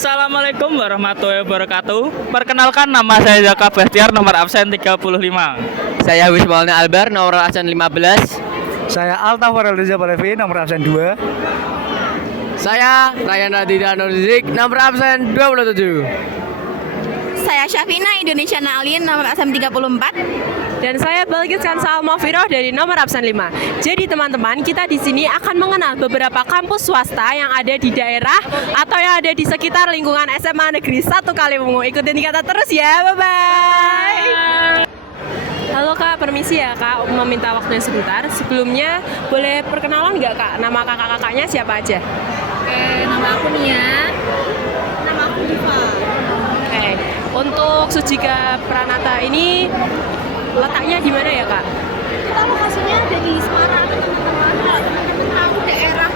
Assalamualaikum warahmatullahi wabarakatuh. Perkenalkan, nama saya Zaka Bahtiar, nomor absen 35. Saya Wismaulna Albar, nomor absen 15. Saya Alta Farelza Balevi, nomor absen 2. Saya Ryan Raditya Nurzik, nomor absen 27. Saya Syafina Indonesia Nalin, nomor absen 34. Dan saya Balkis Kansa Almafiroh dari nomor absen 5. Jadi teman-teman, kita di sini akan mengenal beberapa kampus swasta yang ada di daerah atau yang ada di sekitar lingkungan SMA Negeri 1 Kaliwungu. Ikutin kita terus ya, bye-bye. Halo Kak, permisi ya Kak, meminta waktunya sebentar. Sebelumnya boleh perkenalan nggak Kak? Nama kakak-kakaknya siapa aja? Oke, nama aku Nia. Nama aku Diva. Oke, untuk Sujika Pranata ini letaknya di mana ya Kak? Kita lokasinya ada di Semarang, teman-teman. Kalau teman-teman tahu daerah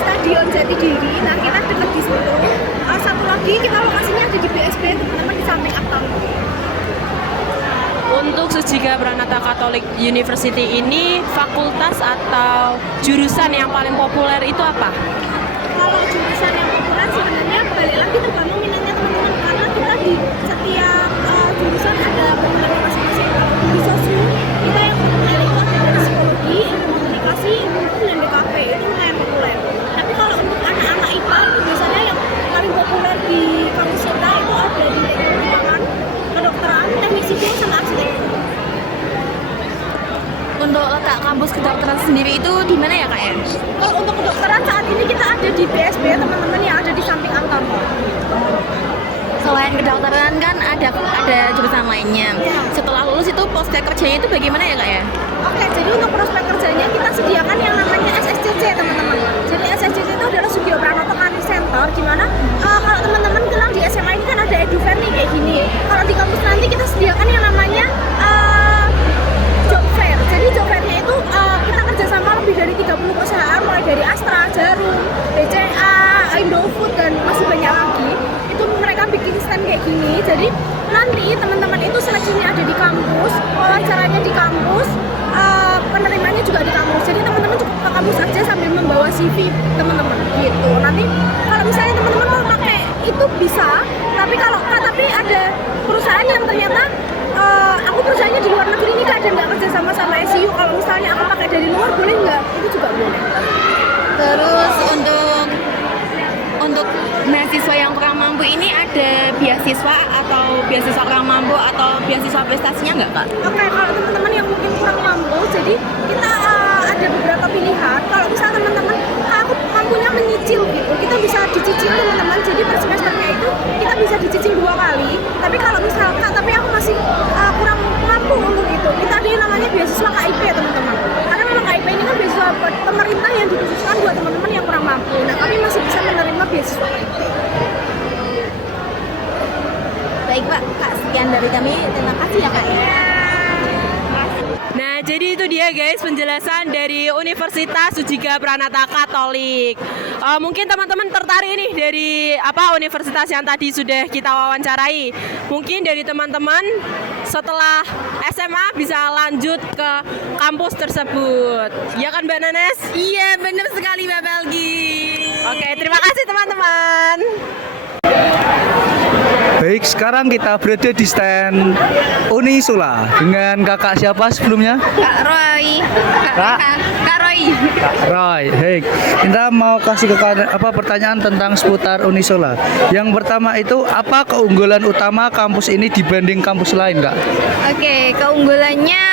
Stadion Jatidiri, nah kita dekat di situ. Satu lagi kita lokasinya ada di BSB, teman-teman, di samping Akta. Untuk Sujika Pranata Catholic University ini fakultas atau jurusan yang paling populer itu apa? Kalau jurusan yang populer sebenarnya balik lagi tergantung minatnya teman-teman, karena kita di setiap jurusan ada populernya masing-masing. Di sosial kita yang populer itu ada psikologi, ilmu komunikasi, ilmu hukum, dan DKP itu lumayan populer. Tapi kalau untuk anak-anak IPA itu biasanya yang paling populer di kampus kita itu ada di teknik keuangan, kedokteran, teknik sipil, sama arsitektur. Untuk letak kampus kedokteran sendiri itu di mana ya Kak ya? Kalau untuk kedokteran saat ini kita ada di BSB, teman-teman, yang ada di samping Antampo. Selain kedokteran kan ada jurusan lainnya. Setelah lulus itu prospek kerjanya itu bagaimana ya Kak ya? Oke, jadi untuk prospek kerjanya kita sediakan yang namanya SSCC, teman-teman. Jadi SSCC itu adalah Sugio Pranoto Career Center, di mana kalau teman-teman kenal di SMA ini kan ada EduFair nih kayak gini. Kalau di kampus nanti kita sediakan yang namanya job fair. Jadi job fairnya itu kita kerjasama lebih dari 30 perusahaan, mulai dari Astra, Jarum, BCA, Indofood, dan masih banyak lagi. Itu mereka bikin stand kayak gini. Jadi nanti teman-teman itu seleksinya ada di kampus, wawancaranya di kampus, penerimanya juga di kampus. Jadi teman-teman cukup ke kampus aja sambil membawa CV teman-teman gitu. Nanti kalau misalnya teman-teman mau pakai itu bisa, tapi ada perusahaan yang ternyata aku perusahaannya di luar negeri nih Kak, dan nggak kerja sama SCU. Kalau misalnya aku pakai dari luar boleh nggak? Itu juga boleh. Terus untuk mahasiswa yang kurang mampu ini ada beasiswa atau beasiswa kurang mampu atau beasiswa prestasinya nggak Kak? Oke, kalau teman-teman yang mungkin kurang mampu, jadi kita ada beberapa pilihan. Kalau misalnya teman-teman aku mampunya menyicil gitu, kita bisa dicicil teman-teman. Jadi per semesternya itu kita bisa dicicil 2 kali. Tapi kalau misalnya Kak, tapi aku masih kurang mampu untuk itu, kita ada yang namanya beasiswa KIP teman-teman. Karena memang KIP ini kan beasiswa pemerintah yang dikhususkan buat teman-teman yang kurang mampu. Nah, kami masih bisa menerima beasiswa KIP. Baik Pak, Kak, sekian dari kami. Terima kasih ya Kak. Nah, jadi itu dia guys penjelasan dari Universitas Sujika Pranata Katolik. Mungkin teman-teman tertarik nih dari universitas yang tadi sudah kita wawancarai. Mungkin dari teman-teman setelah SMA bisa lanjut ke kampus tersebut. Ya kan Mbak Nanes? Iya, benar sekali Mbak Belgi. Oke, terima kasih teman-teman. Baik, sekarang kita berada di stand Unisula dengan kakak siapa sebelumnya? Kak Roy. Kak Roy. Kak Roy. Hey, kita mau kasih pertanyaan tentang seputar Unisula. Yang pertama itu apa keunggulan utama kampus ini dibanding kampus lain, Kak? Oke, keunggulannya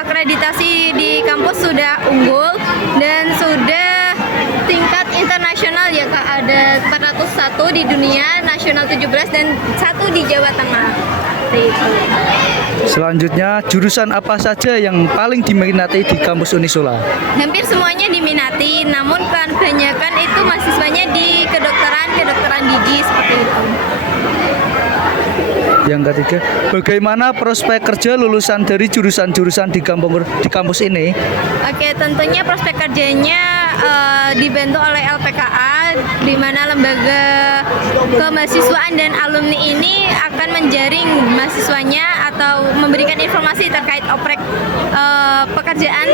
akreditasi di kampus sudah unggul dan sudah tingkat internasional ya Kak, ada 401 di dunia, nasional 17 dan 1 di Jawa Tengah. Selanjutnya, jurusan apa saja yang paling diminati di kampus Unisula? Hampir semuanya diminati, namun kebanyakan itu mahasiswanya di kedokteran gigi seperti itu. Yang ketiga, bagaimana prospek kerja lulusan dari jurusan-jurusan di kampus ini? Oke, tentunya prospek kerjanya dibantu oleh LPKA, di mana lembaga kemahasiswaan dan alumni ini akan menjaring mahasiswanya atau memberikan informasi terkait oprek pekerjaan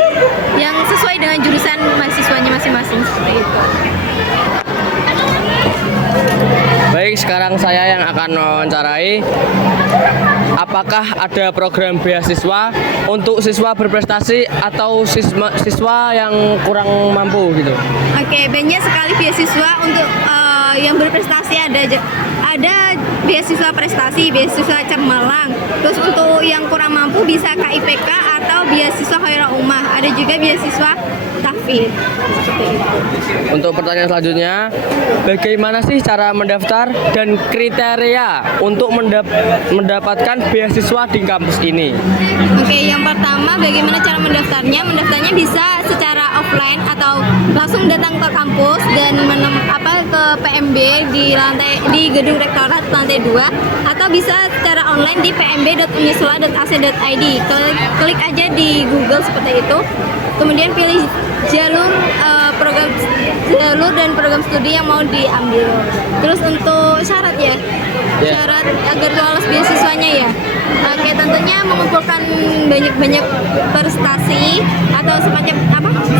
yang sesuai dengan jurusan mahasiswanya masing-masing seperti itu. sekarang saya yang akan mewawancarai apakah ada program beasiswa untuk siswa berprestasi atau siswa yang kurang mampu gitu. Oke, banyak sekali beasiswa untuk yang berprestasi ada beasiswa prestasi, beasiswa Cermalang. Terus untuk yang kurang mampu bisa KIPK atau beasiswa Khairul Ummah. Ada juga beasiswa tahfidz. Untuk pertanyaan selanjutnya, bagaimana sih cara mendaftar dan kriteria untuk mendapatkan beasiswa di kampus ini? Oke, yang pertama bagaimana cara mendaftarnya? Mendaftarnya bisa secara offline atau langsung datang ke kampus dan ke PMB di gedung rektorat lantai 2 atau bisa secara online di pmb.unisola.ac.id. Klik aja di Google seperti itu. Kemudian pilih jalur dan program studi yang mau diambil. Terus untuk syarat ya. Syarat agar lolos beasiswanya ya. Oke, tentunya mengumpulkan banyak prestasi atau semacam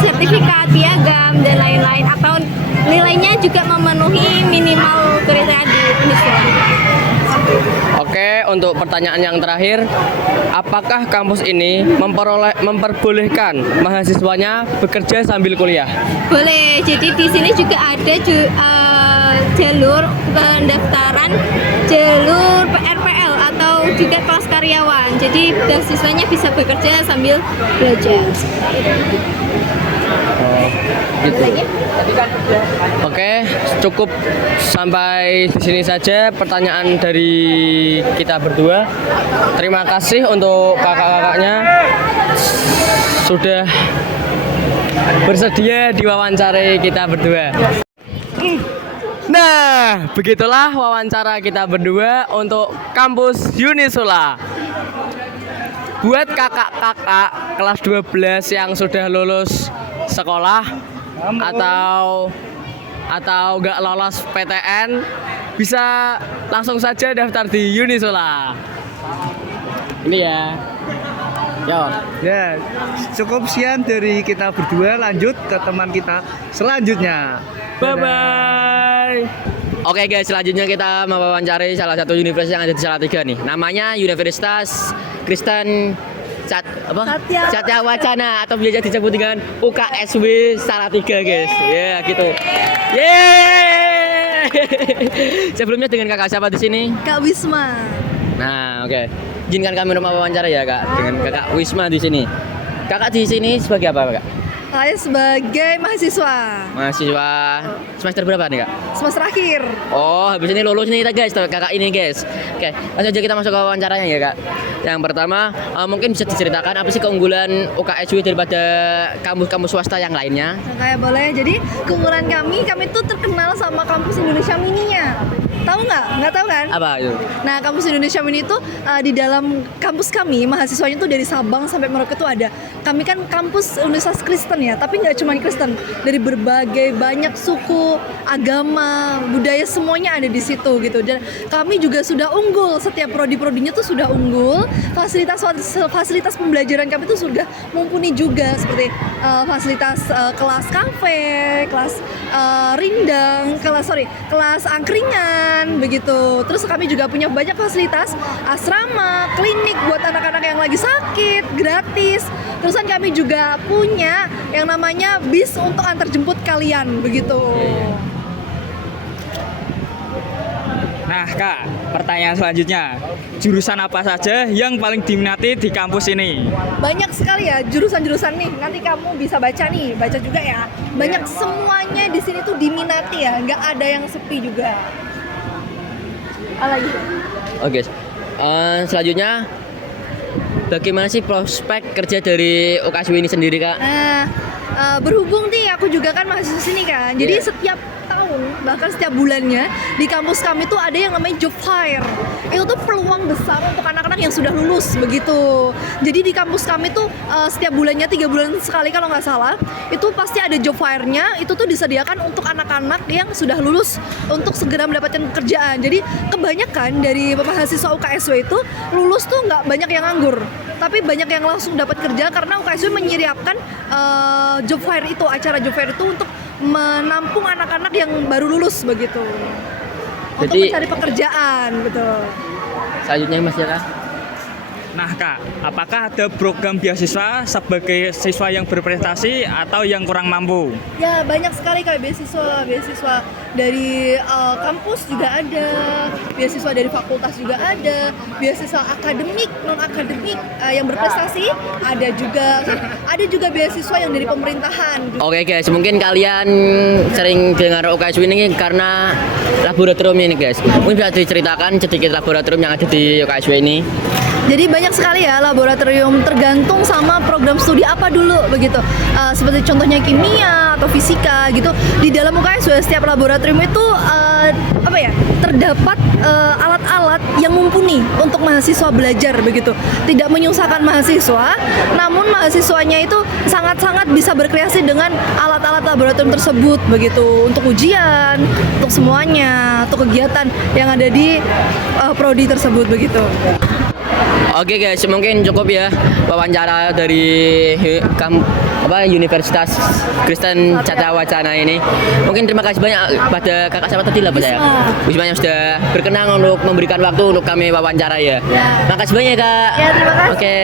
sertifikat, piagam dan lain-lain atau nilainya juga memenuhi minimal kriteria di Unisula. Oke, untuk pertanyaan yang terakhir, apakah kampus ini memperbolehkan mahasiswanya bekerja sambil kuliah? Boleh. Jadi di sini juga ada jalur pendaftaran, jalur PRPL atau juga kelas karyawan. Jadi beasiswanya bisa bekerja sambil belajar. Gitu. Oke, cukup sampai di sini saja pertanyaan dari kita berdua. Terima kasih untuk kakak-kakaknya sudah bersedia diwawancarai kita berdua. Nah, begitulah wawancara kita berdua untuk kampus Unisula. Buat kakak-kakak kelas 12 yang sudah lulus sekolah atau nggak lolos PTN, bisa langsung saja daftar di Unisula. Ini ya. Yo. Ya, cukup sekian dari kita berdua. Lanjut ke teman kita selanjutnya. Bye-bye. Oke guys, selanjutnya kita mewawancarai salah satu universitas yang ada di Salatiga nih. Namanya Universitas Kristen Satya Wacana atau biasa disebut dengan UKSW Salatiga guys. Ya gitu. Yeay. Sebelumnya dengan kakak siapa di sini? Kak Wisma. Nah, oke. Izinkan kami wawancara ya kak dengan kakak Wisma di sini. Kakak di sini sebagai apa kak? Saya sebagai mahasiswa. Mahasiswa semester berapa nih kak? Semester akhir. Oh, habis ini lulus nih guys, kakak ini guys. Oke, langsung aja kita masuk ke wawancaranya ya kak. Yang pertama, mungkin bisa diceritakan apa sih keunggulan UKSW daripada kampus-kampus swasta yang lainnya? Kayak boleh. Jadi keunggulan kami tuh terkenal sama kampus Indonesia Mininya. Tahu nggak? Nggak tahu kan? Apa itu? Nah, kampus Indonesia Mini itu di dalam kampus kami, mahasiswanya tuh dari Sabang sampai Merauke tuh ada. Kami kan kampus Universitas Kristen ya, tapi nggak cuma Kristen. Dari berbagai banyak suku, agama, budaya semuanya ada di situ gitu. Dan kami juga sudah unggul, setiap prodi-prodinya tuh sudah unggul. Fasilitas pembelajaran kami tuh sudah mumpuni juga, seperti fasilitas kelas kafe, kelas rindang, kelas angkringan begitu. Terus kami juga punya banyak fasilitas asrama, klinik buat anak-anak yang lagi sakit, gratis. Terusan kami juga punya yang namanya bis untuk antar jemput kalian begitu. Nah kak, pertanyaan selanjutnya, jurusan apa saja yang paling diminati di kampus ini? Banyak sekali ya jurusan-jurusan nih. Nanti kamu bisa baca juga ya. Banyak, semuanya di sini tuh diminati ya, nggak ada yang sepi juga. Lagi. Oke, selanjutnya bagaimana sih prospek kerja dari UKSW ini sendiri kak? Berhubung nih aku juga kan mahasiswa sini kan, jadi setiap tahun bahkan setiap bulannya di kampus kami tuh ada yang namanya job fair. Itu tuh peluang besar untuk anak-anak yang sudah lulus begitu. Jadi di kampus kami tuh setiap bulannya 3 bulan sekali kalau nggak salah, itu pasti ada job fairnya. Itu tuh disediakan untuk anak-anak yang sudah lulus untuk segera mendapatkan pekerjaan. Jadi kebanyakan dari mahasiswa UKSW itu lulus tuh nggak banyak yang nganggur, tapi banyak yang langsung dapat kerja karena UKSW menyiapkan job fair itu, acara job fair itu untuk menampung anak-anak yang baru lulus begitu. untuk Jadi- mencari pekerjaan, betul. Selanjutnya Mas Jaka. Nah Kak, apakah ada program beasiswa sebagai siswa yang berprestasi atau yang kurang mampu? Ya banyak sekali kayak beasiswa dari kampus juga ada, beasiswa dari fakultas juga ada, beasiswa akademik, non akademik yang berprestasi ada juga beasiswa yang dari pemerintahan. Oke guys, mungkin kalian sering dengar UKSW ini karena laboratorium ini guys. Mungkin bisa diceritakan sedikit laboratorium yang ada di UKSW ini. Jadi banyak sekali ya laboratorium, tergantung sama program studi apa dulu begitu. Seperti contohnya kimia atau fisika gitu. Di dalam UKSW setiap laboratorium itu terdapat alat-alat yang mumpuni untuk mahasiswa belajar begitu. Tidak menyusahkan mahasiswa, namun mahasiswanya itu sangat-sangat bisa berkreasi dengan alat-alat laboratorium tersebut begitu. Untuk ujian, untuk semuanya, untuk kegiatan yang ada di prodi tersebut begitu. Oke guys, mungkin cukup ya wawancara dari Universitas Kristen Satya Wacana ini. Mungkin terima kasih banyak pada kakak siapa tadi lah Pak saya. Wisma yang sudah berkenan untuk memberikan waktu untuk kami wawancara ya. Makasih banyak Kak. Ya, terima kasih. Oke.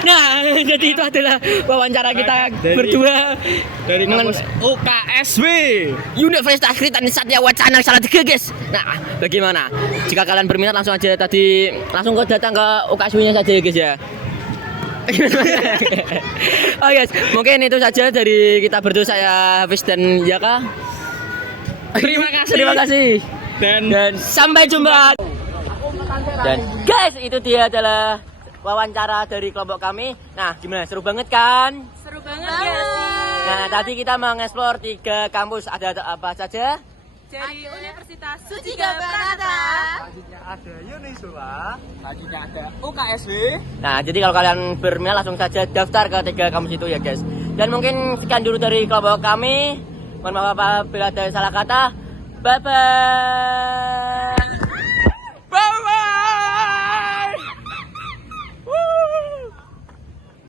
Nah, jadi itu adalah wawancara kita berdua Dari kampus UKSW. Universitas Kristen Satya Wacana Salatiga guys. Nah, bagaimana? Jika kalian berminat langsung aja langsung datang ke UKSW-nya saja ya guys ya. Oh guys, mungkin itu saja dari kita berdua, saya Hafiz dan Yaka. Terima kasih. Terima kasih. Dan sampai jumpa. Dan guys, itu dia adalah wawancara dari kelompok kami. Nah, gimana? Seru banget kan? Seru banget ya sih. Nah, tadi kita mengeksplor 3 kampus. Ada apa saja? Dari Universitas Suciga Pranata. Selanjutnya ada Unisula. Selanjutnya ada UKSW. Nah, jadi kalau kalian berminat langsung saja daftar ke 3 kampus itu ya guys. Dan mungkin sekian dulu dari kelompok kami. Mohon maaf apabila ada salah kata. Bye bye.